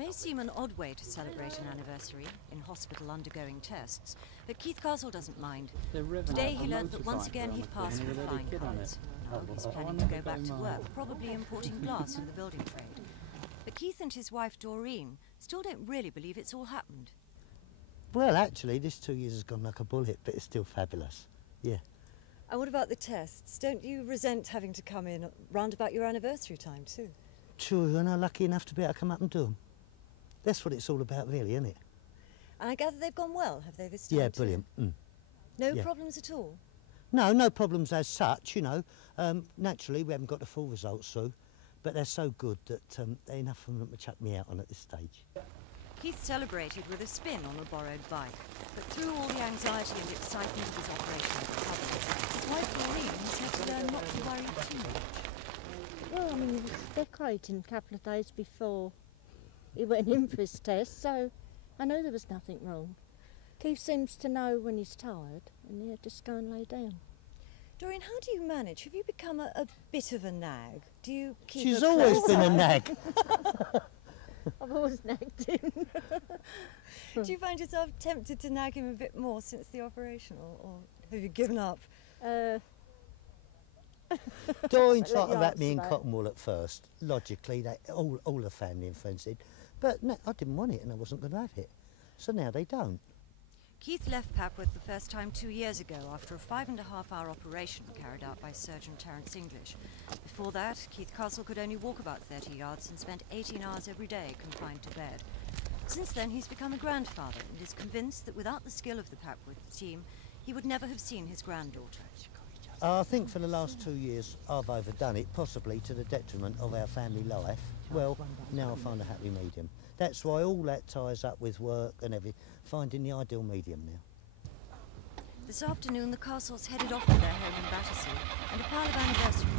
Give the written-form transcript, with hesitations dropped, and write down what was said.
may seem an odd way to celebrate an anniversary, in hospital undergoing tests, but Keith Castle doesn't mind. Today he learned that once again he'd passed with flying colours. Now he's planning to go back to work, probably importing glass for the building trade. But Keith and his wife Doreen still don't really believe it's all happened. Well, actually, this 2 years has gone like a bullet, but it's still fabulous. Yeah. And what about the tests? Don't you resent having to come in round about your anniversary time too? Sure, you're not lucky enough to be able to come up and do them. That's what it's all about, really, isn't it? And I gather they've gone well, have they, this time? Yeah, brilliant. No problems at all? No, no problems as such, you know. Naturally, we haven't got the full results through, but they're so good that they're enough for them to chuck me out on at this stage. Keith celebrated with a spin on a borrowed bike, but through all the anxiety and excitement of his operation recovery, his wife Doreen has had to learn not to worry too much. Well, I mean, he was decorating a couple of days before he went in for his test, so I know there was nothing wrong. Keith seems to know when he's tired, and he'll just go and lay down. Doreen, how do you manage? Have you become a bit of a nag? Do you keep She's a always close been a eye? nag. I've always nagged him. Do you find yourself tempted to nag him a bit more since the operation, or have you given up? Doreen Let tried to you wrap me in answer that. cotton wool at first. Logically, all the family and friends did. But no, I didn't want it and I wasn't going to have it. So now they don't. Keith left Papworth the first time 2 years ago after a 5.5-hour operation carried out by surgeon Terence English. Before that, Keith Castle could only walk about 30 yards and spent 18 hours every day confined to bed. Since then, he's become a grandfather and is convinced that without the skill of the Papworth team, he would never have seen his granddaughter. I think for the last 2 years I've overdone it, possibly to the detriment of our family life. Well, now I find a happy medium. That's why all that ties up with work and everything, finding the ideal medium now. This afternoon, the Castles headed off to their home in Battersea, and a pile of anniversary